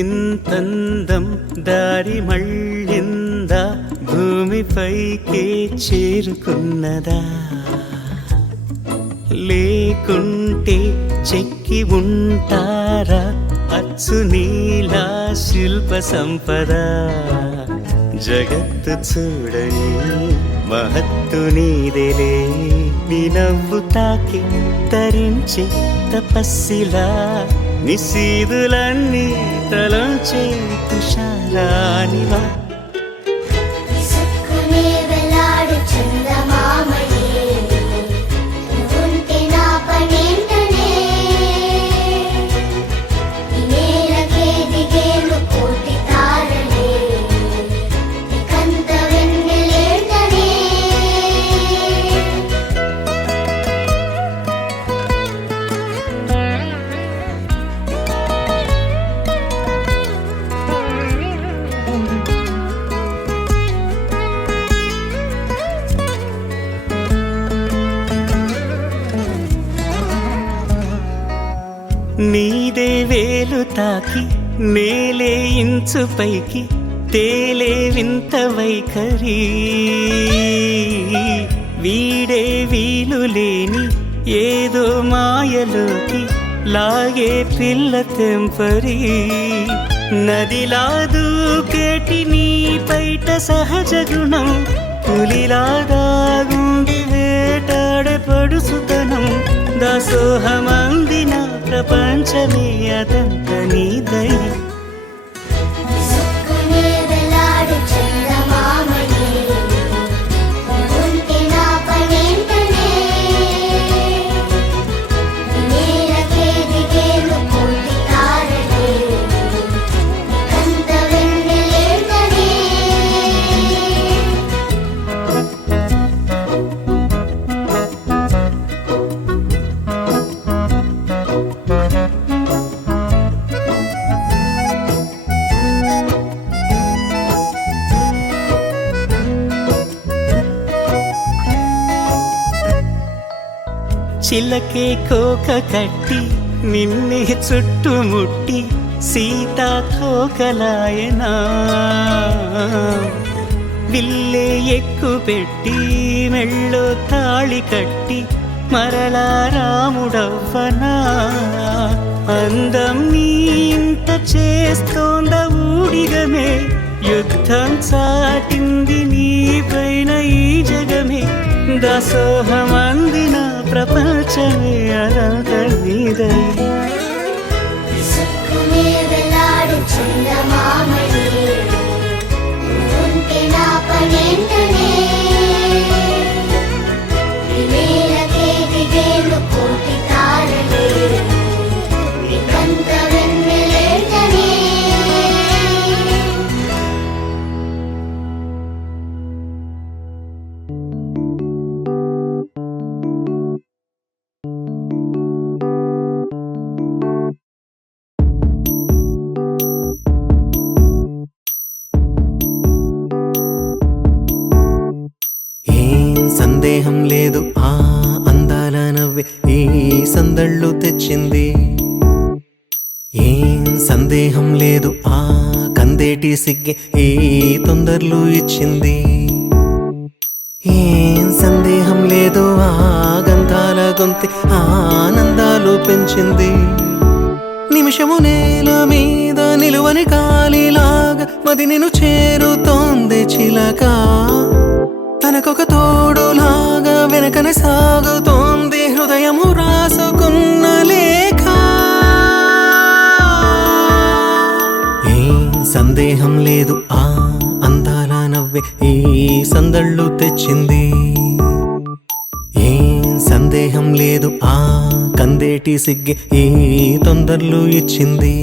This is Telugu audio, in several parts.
ఇంతందం దారి మళ్ళిందా, భూమిపైకే చేరుకున్నదా, లేకుంటే చెక్కి ఉంటారా అచ్చు నీలా శిల్ప సంపద. జగత్తు చూడని మహత్తు నీదేలే, నీ నవ్వు తాకి తరించే తపస్సిలా, నిశీదులన్నీ తలంచే తుషారానివా. నీదే వేలు తాకి నేలే ఇంచు పైకి తేలే వింత వైఖరి, వీడే వీలు లేని ఏదో మాయలోకి లాగే పిల్ల తెంపరి. నదిలా దూకేటి నీ పైట సహజ గుణం, పులిలాగా గుండి వేటాడే పడుసుతనం. దాసోహమందిన ప్రపంచమే అదంత నీదై. చిలకే కోక కట్టి నిన్నే చుట్టుముట్టి సీతాకోకలాయనా, విల్లే ఎక్కు పెట్టి మెళ్ళో తాళి కట్టి మరలా రాముడవ్వనా. అందం నీ ఇంత చేస్తోంద ఊడిగమే, యుద్ధం చాటింది నీ పైన ఈ జగమే. దాసోహమందిన ప్రపంచమే అదంత నీదై. సందేహం లేదు ఆ అందాల నవ్వే ఈ సందళ్ళు తెచ్చింది. ఏం సందేహం లేదు ఆ కందేటి సిగ్గే ఈ తొందరలు ఇచ్చింది. ఏం సందేహం లేదు ఆ గంధాల గొంతె ఆనందాలు పెంచింది. నిమిషము నేల మీద నిలువని గాలిలాగా మది నిన్ను చేరుతోంది చిలక. తనకొక తోడులాగా వెనకనే సాగుతోంది హృదయము రాసుకున్న లేఖ. ఏం సందేహం లేదు ఆ అందాల నవ్వే ఈ సందళ్ళు తెచ్చింది. ఏం సందేహం లేదు ఆ కందేటి సిగ్గే ఈ తొందరలు ఇచ్చింది.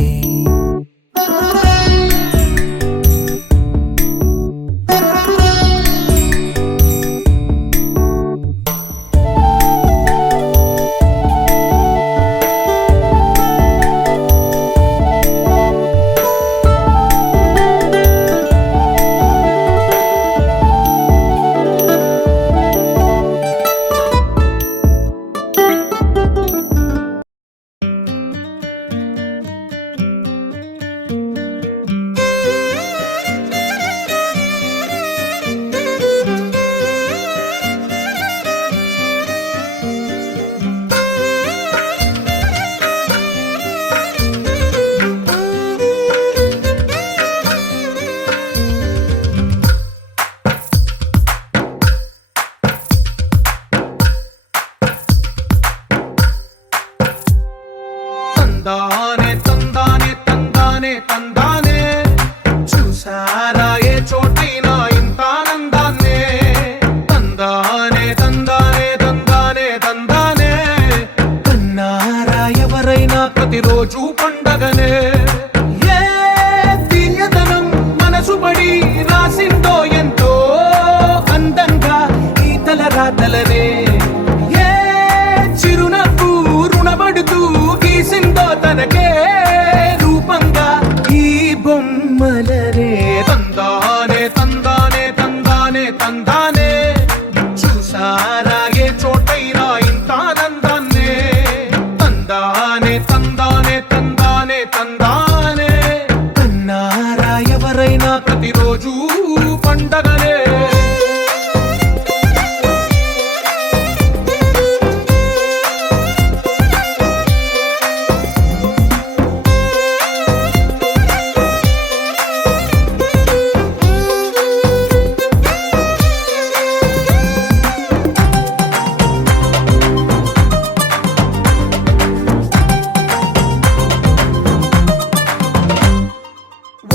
పండగనే.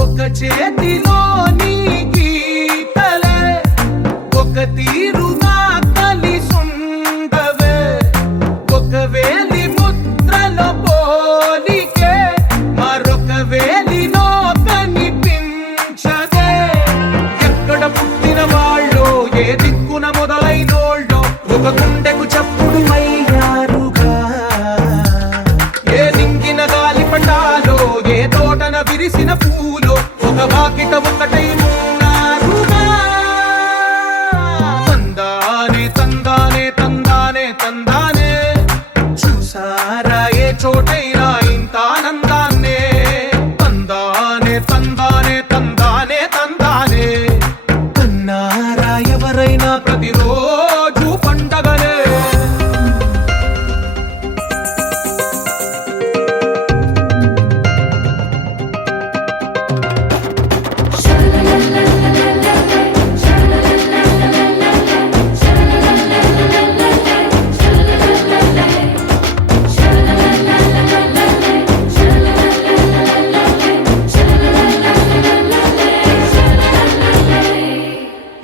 ఒక చేతిలో నీ గీతలే ఒక తీరుగా కలిసుండవే, ఒక వేలి ముద్రలో పోలికే మరొక వేలిలో కనిపించదే. ఎక్కడ పుట్టిన వాళ్ళో ఏ దిక్కున మొదలైనోళ్ళో ఒక గుండెకు చప్పుడు అయ్యారుగా. ఏ దింగిన గాలి పటాలో ఏ తోటన విరిసిన పూలో ఒక వాకిట ఒకటై ఉన్నారుగా. తందానే తందానే తందానే తందానే, చూసారా ఏ చోటైనా ఇంత ఆనందాన్నే. తందానే తందానే తందానే తందానే, కన్నారా ఎవరైనా ప్రతిరోజు పండగనే.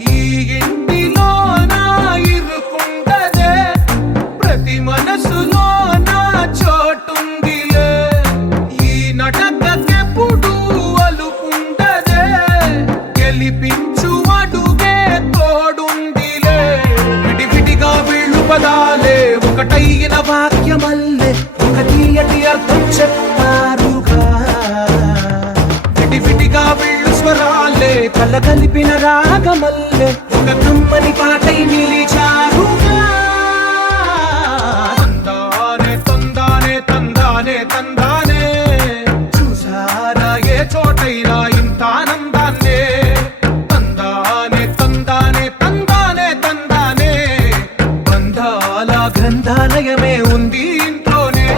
ఈ ఇంటిలో నా ఇరుకుండదే, ప్రతి మనసులో నా చోటుందిలే. ఈ నటకెప్పుడు అలుపుండదే, గెలిపించు అడుగే తోడుందిలే. విడివిడిగా వీళ్ళు పదాలే ఒకటైన వాక్యమల్లే ఒక తీయటి అర్థం చెప్పారుగా. విడివిడిగా వీళ్ళు స్వరాలే కల కలిపిన రాగమల్లే ఒక కమ్మని పాటై నిలిచారుగా. తందానే తందానే తందానే తందానే, చూసారా ఏ చోటైనా ఇంత ఆనందాన్నే. తందానే తందానే తందానే తందానే, బంధాల గ్రంథాలయమే ఉంది ఇంట్లోనే.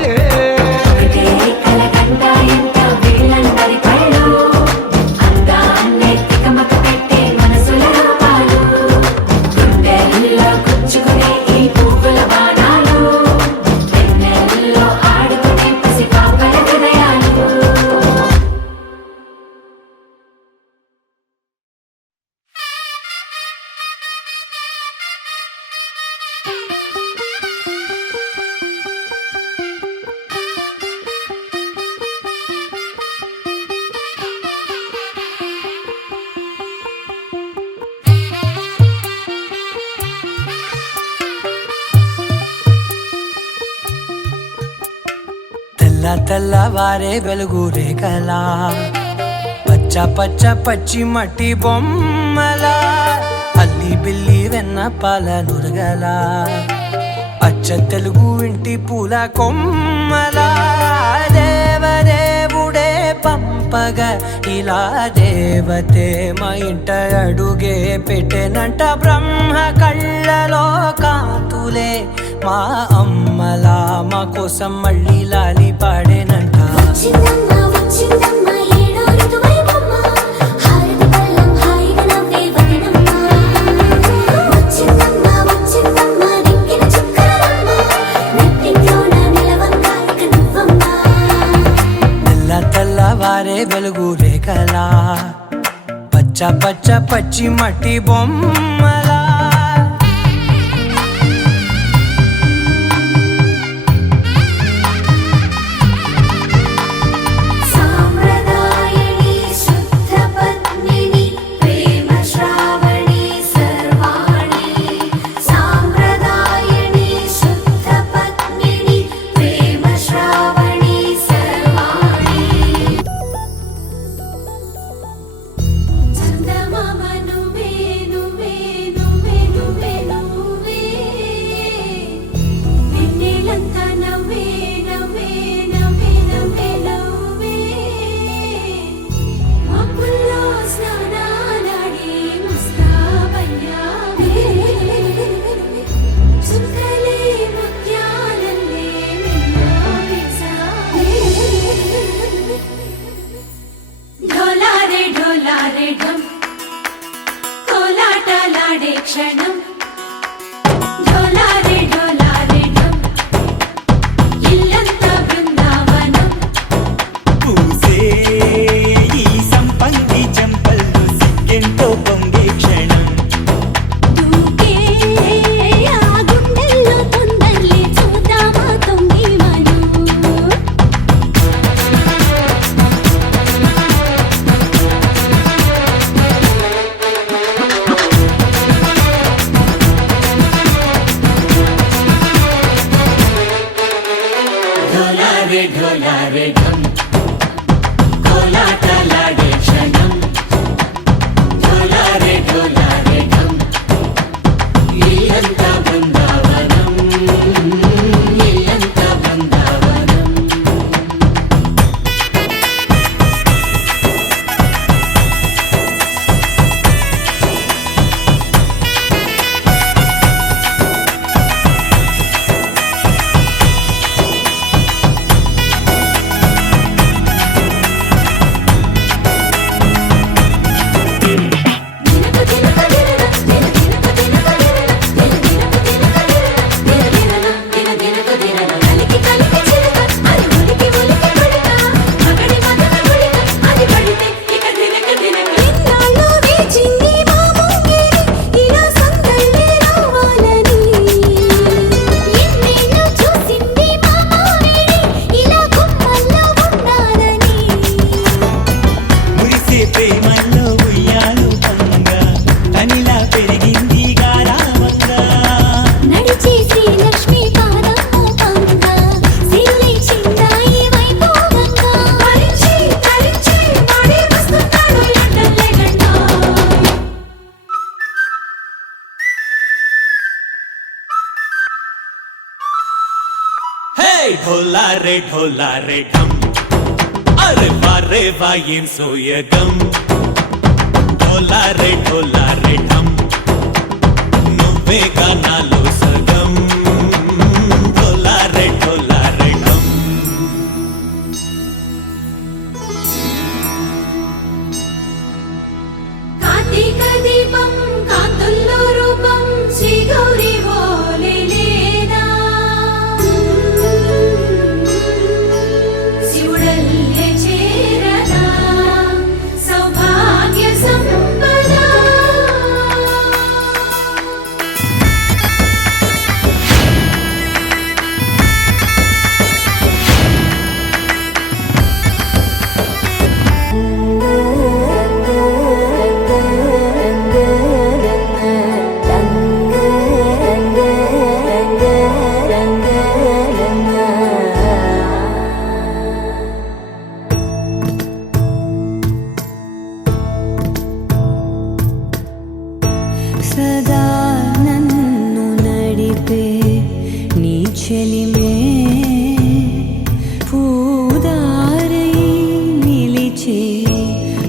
తెల్ల తెల్లవారే వెలుగు రేఖలా, పచ్చ పచ్చ పచ్చి మట్టి బొమ్మలా, అల్లి బిల్లి వెన్న పాల నురగలా, అచ్చ తెలుగు ఇంటి పూల కొమ్మలా. దేవదేవుడే పంపగా ఇలా దేవతే మా ఇంట అడుగే పెట్టెనంట. బ్రహ్మ కళ్ళలో కాంతులే మా అమ్మలా మా కోసం మళ్ళీ లాలి పాడేనంట. తెల్ల తెల్లవారే వెలుగు రేఖలా, పచ్చ పచ్చ పచ్చి మట్టి బొమ్మలా. చందమామ నువ్వే నువ్వే క్షణం ఢోలారే ఢోలారే ఢం ఇల్లంతా బృందావనం పూసే ఈ సంపంగి చెంపల్లో సిగ్గెంతో పొంగే క్షణం దూకే ఆ గుండెల్లో తొందరలే చూద్దామా తొంగి మనం ఢోలారే ఢోలారే ఢం కోలాటలాడే క్షణం ఢోలారే ఢోలారే ఢం ఇల్లంతా బృందావనం ఇల్లంతా బృందావనం మురిసే ప్రేమల్లో ఉయ్యాలు పంగా తనిలా పెరిగింది గారావంగా నడిచే శ్రీలక్ష్మి పాదము పంగా సిరులై చిందాయి వైభోగంగా తరించి తరించి వాడే వస్తున్నాడు లండన్ లెగండా హే ఢోలారే ఢోలారే ఢం అరే వారే వాయేం సోయగం ఢోలారే ఢోలారే ఢం నువ్వే గానాలో సగం ఢోలారే ఢోలారే ఢం కార్తీక దీపం కాంతుల్లో రూపం శ్రీ గౌరీ ఓలే లేదా శివుడల్లే చేరదా సౌభాగ్య సంపద సదా నన్ను నడిపే నీ చెలిమే పూదారై నిలిచే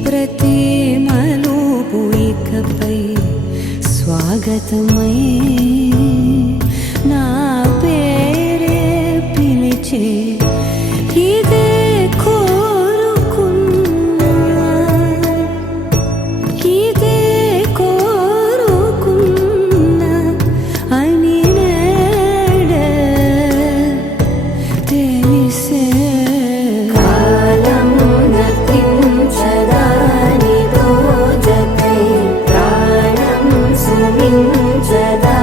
ప్రతి మలుపు ఇకపై స్వాగతమై నా పేరే పిలిచే ఇదే కోరుకున్నా ఇదే కోరుకున్నా అని నేడే తెలిసే కాలం నతించదాని దోజకై ప్రాణం సుమించదా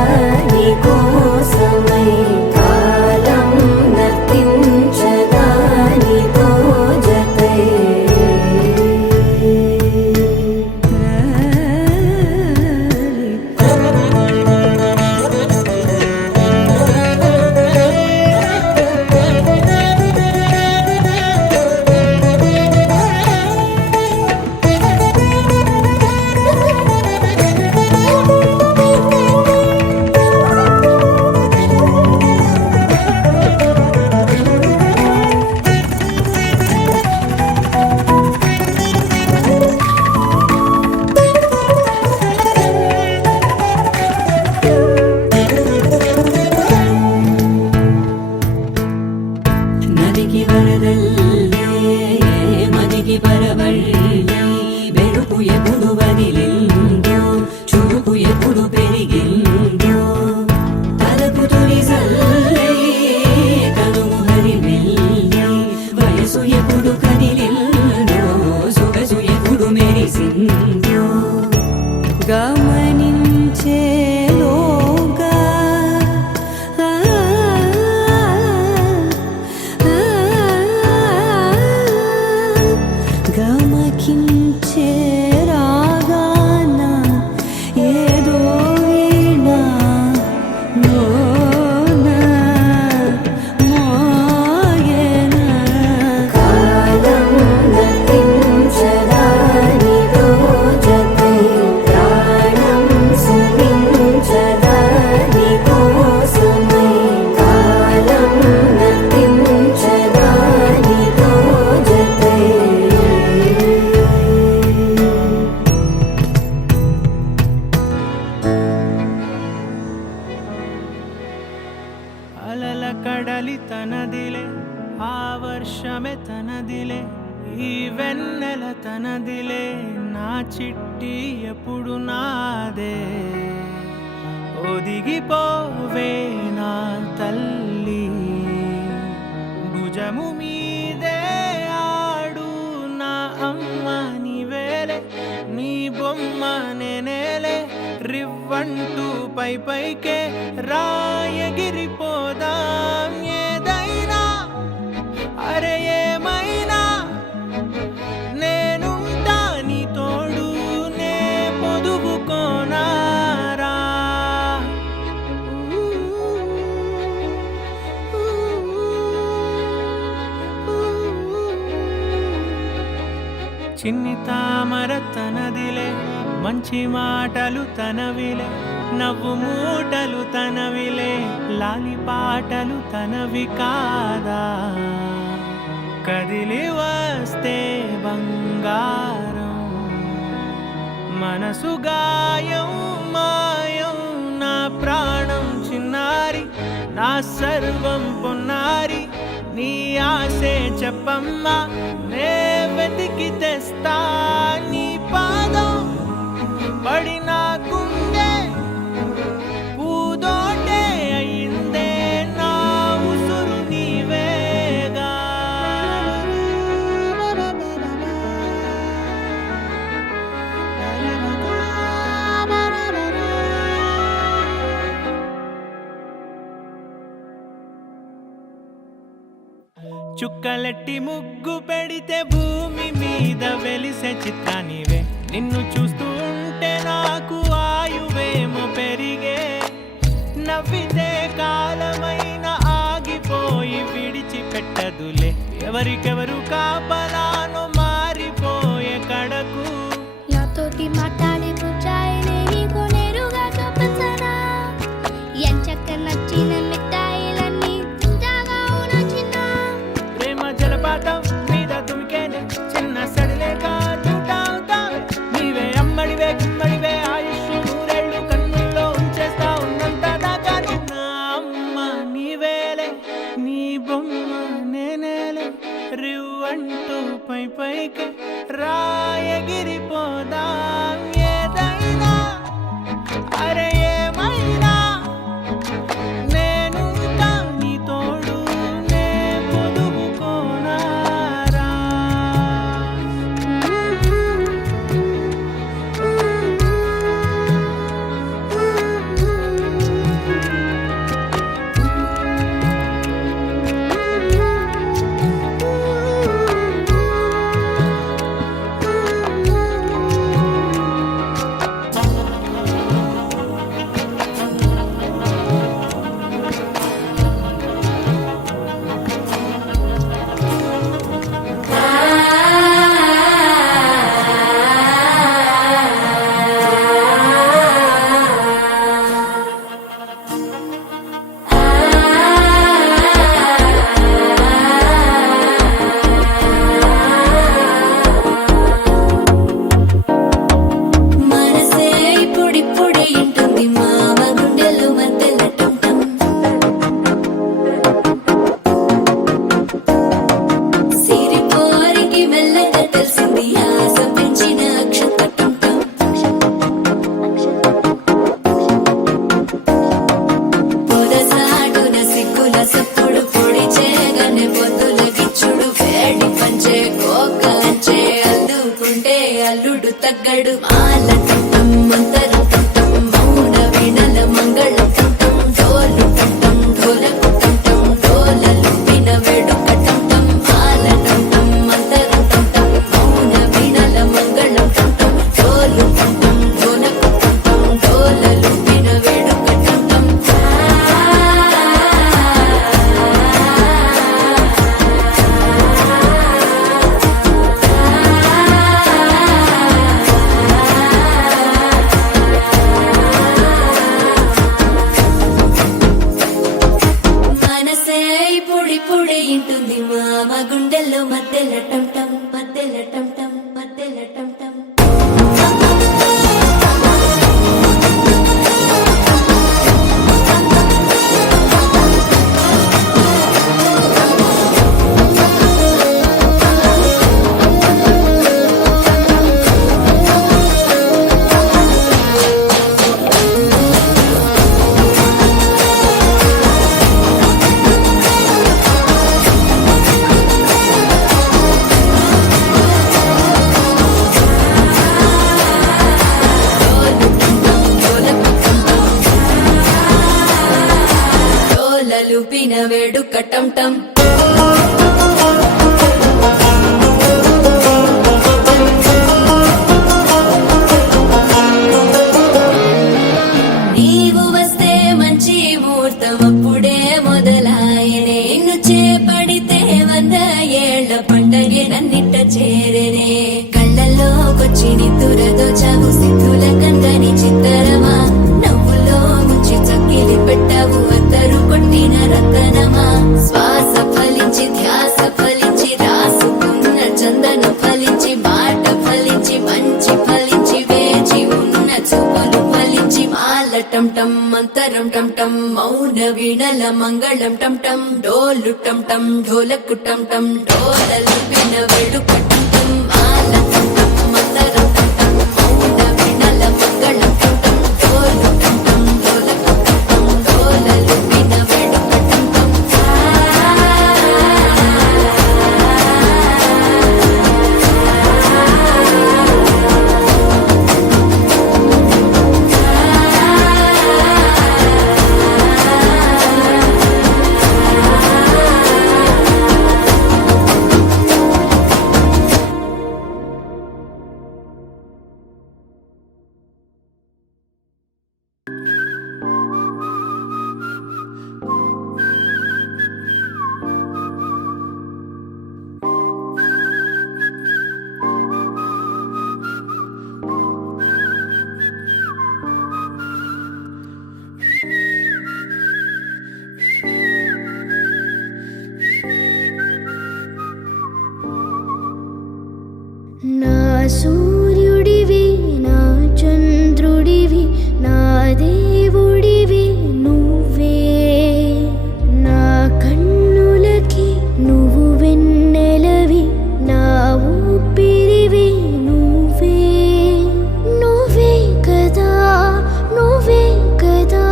గమనించేలోగా గమకించే రాగాన ఏదో వీణా లోన మోగెన కాలం గతించదాని రోజతై ప్రాణం సుమించదాని కోసమై కాలం గతించదాని రోజతై అలల కడలి తనదిలే ఆ వర్షమే తనదిలే ఈ వెన్నెల తనదిలే నా చిట్టి ఎప్పుడు నాదే ఒదిగిపోవే నా తల్లి భుజము మీదే ఆడు నా అమ్మ నీవేలే నీ బొమ్మ నేనేలే రివ్వంటూ పై పైకే రాయగిరిపోదాం ఏదైనా అరే ఏమైనా నేనుంటా నీ తోడు నే పొదుగుకోనారా చిన్ని తామర తనదిలే మంచి మాటలు తనవిలే నవ్వు మూటలు తనవిలే లాలి పాటలు తనవి కాదా కదిలి వస్తే బంగారం మనసు గాయం మాయం నా ప్రాణం చిన్నారి నా సర్వం పొన్నారి నీ ఆశే చెప్పమ్మా నే వెతికి తెస్తా నీ పాదం పడిన గుండె పూదోటే అయిందే నా ఉసురు నీవేగా చుక్కలెట్టి ముగ్గు పెడితే భూమి మీద వెలిసే చిత్రానివే నిన్ను చూస్తూ ఉంటే నాకు ఆయువేమో పెరిగే నవ్వితే కాలమైన ఆగిపోయి విడిచిపెట్టదులే ఎవరికెవరు కాపలానో మారిపోయే కడకు నాతోటి మాట్లాడే ముచ్చాయినే నీకు నేరుగా చూపించనా ఎంచక్క నచ్చిన మిఠాయిలన్నీ తింటాగా నచ్చిన ప్రేమ జలపాతం మీద తుమికేనే చిన్న సడిలేక చూటావుతావే నీవే అమ్మడివే గుమ్మడివే ఆయుష్ నూరేళ్ళు కన్నుల్లో ఉంచేస్తా ఉన్నంత దాకా నా అమ్మ నీవేలే నీ బొమ్మ నేనేలే రివ్వంటూ పై వేడుక టం టం. నీవు వస్తే మంచి ముహూర్తం అప్పుడే మొదలాయనే. నిన్ను చేపడితే 100 ఏళ్ల పండగే నన్నిట్ట చేరేనే. కళ్ళల్లోకొచ్చి నిద్దురదోచావు సిద్ధుల కందని చిత్తరమా. నవ్వులో ముంచి చక్కిలి పెట్టావు అద్దరు కొట్టిన రతనమా. శ్వాస ఫలించి ధ్యాస ఫలించి రాసుకున్న చందను ఫలించి మాట ఫలించి మంచి ఫలించి వేచి ఉన్న చూపులు ఫలించి మాల టం టం మంతరం టం టం మౌన వీణల మంగళం టం టం. డోలు టం టం ఢోలకు టం టం డోలలు విన వేడుక టం టం. మాల టం టం మంతరం టం టం మౌన వీణల మంగళం టం టం. డోలు టం టం ఢోలకు టం టం డోలలు విన వేడుక టం టం. నా సూర్యుడివి నా చంద్రుడివి నా దేవుడివి నువ్వే. నా కన్నులకి నువ్వు వెన్నెలవి నా ఊపిరివి నువ్వే. నువ్వే కదా నువ్వే కదా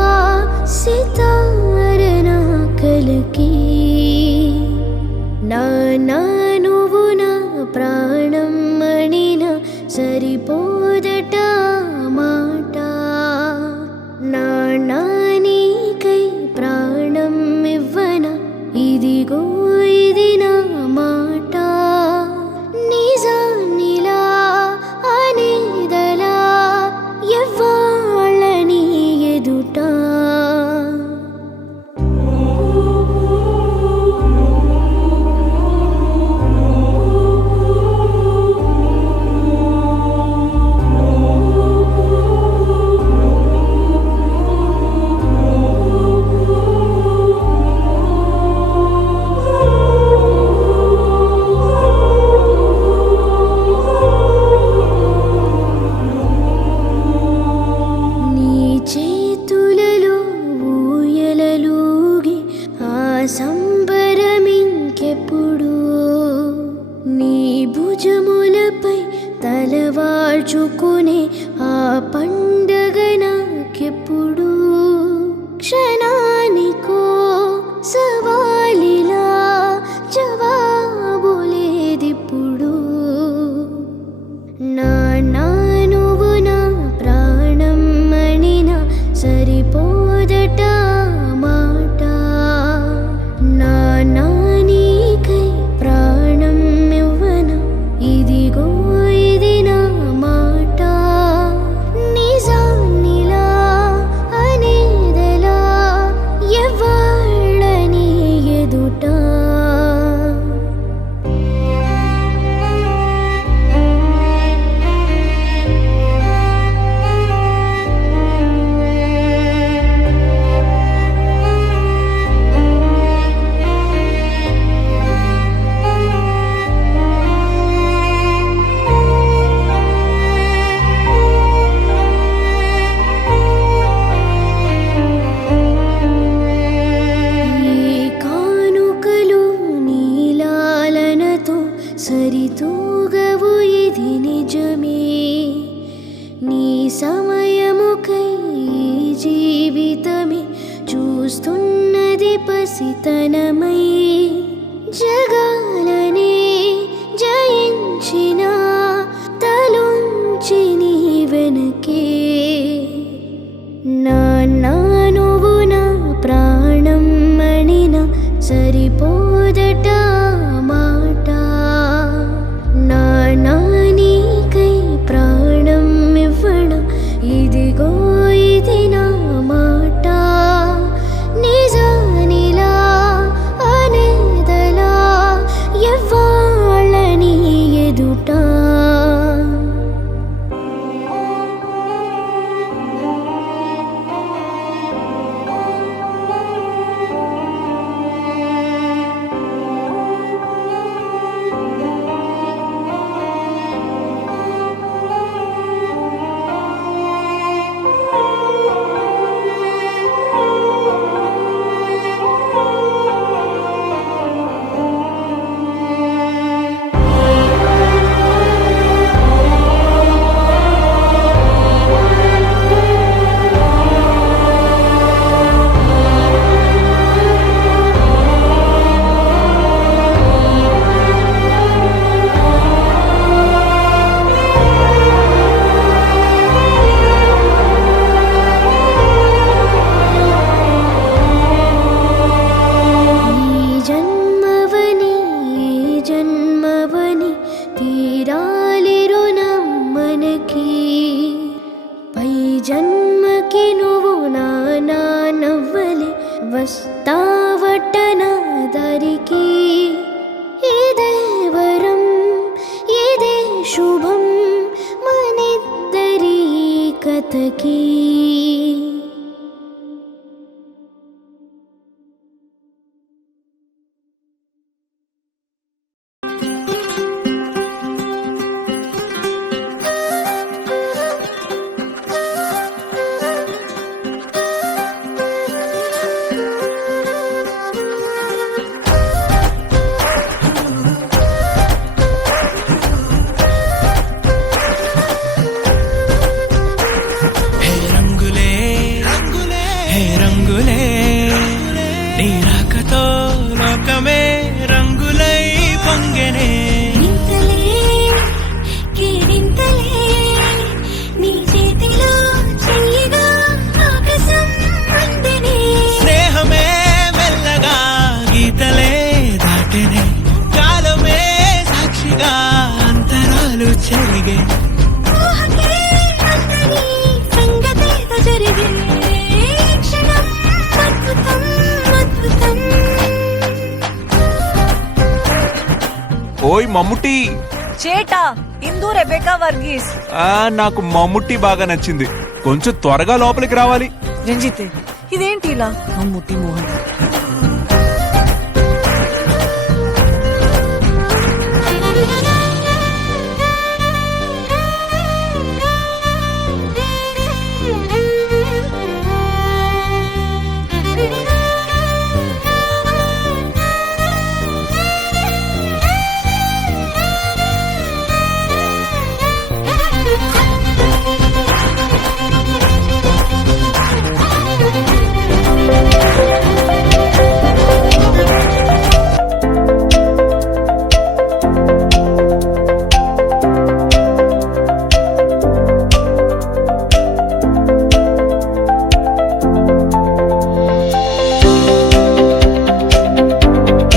సితార నా కలకి. నా నా నువ్వు నా ప్రాణం మణిన సరిపోదట మాట. నా నా నీకై ప్రాణం ఇవ్వన ఇదిగో ఇది నా మాట. నిజానిలా అనేదలా ఎవ్వాళ్ళని ఎదుట. నీ చేతులలో ఊయలలూగి ఆ సంబరమింకెప్పుడు. నీ భుజములపై తలవాల్చుకునే ఆ పండగ నాకెప్పుడు. క్షణానికో సవాలిలా జవాబులేదిప్పుడు. నా నా నువ్వు నా ప్రాణం మణిన సరిపోదట మాట. నా నా నీకై ప్రాణం ఇవ్వన ఇదిగో ఇది నా మాట. నిజానిలా అనేదలా ఎవ్వాళ్ళని ఎదుట. ఈ కానుకలు నీలాలనతో సరితూగవు ఇది నిజమే. నీ సమయముకై ఈ జీవితమే చూస్తున్నది పసితనమై. జగాలనే జయించిన తలుంచి నీ వెనకే. నా నా నువ్వు నా ప్రాణం మణిన వస్తావట నా దారికి ఇదే వరం ఇదే శుభం మనిద్దరి కథకి హే రంగులే హే రంగులే నీ రాకతో లోకమే రంగులై పొంగెనే నింతలే కేరింతలే నీ చేతిలో చెయ్యగా ఆకాశం అందనే స్నేహమే మెల్లగా గీతలే దాటెనే కాలమే సాక్షిగా అంతరాలు చెరిగే ఊహకే అంతని సంగతేదో జరిగే క్షణం అద్భుతం అద్భుతం ఓయ్ మమ్ముట్టి చేటా ఇందు రెబెకా వర్గీస్ నాకు మమ్ముట్టి బాగా నచ్చింది కొంచెం త్వరగా లోపలికి రావాలి రంజిత్ ఇదేంటి ఇలా మమ్ముట్టి మోహన్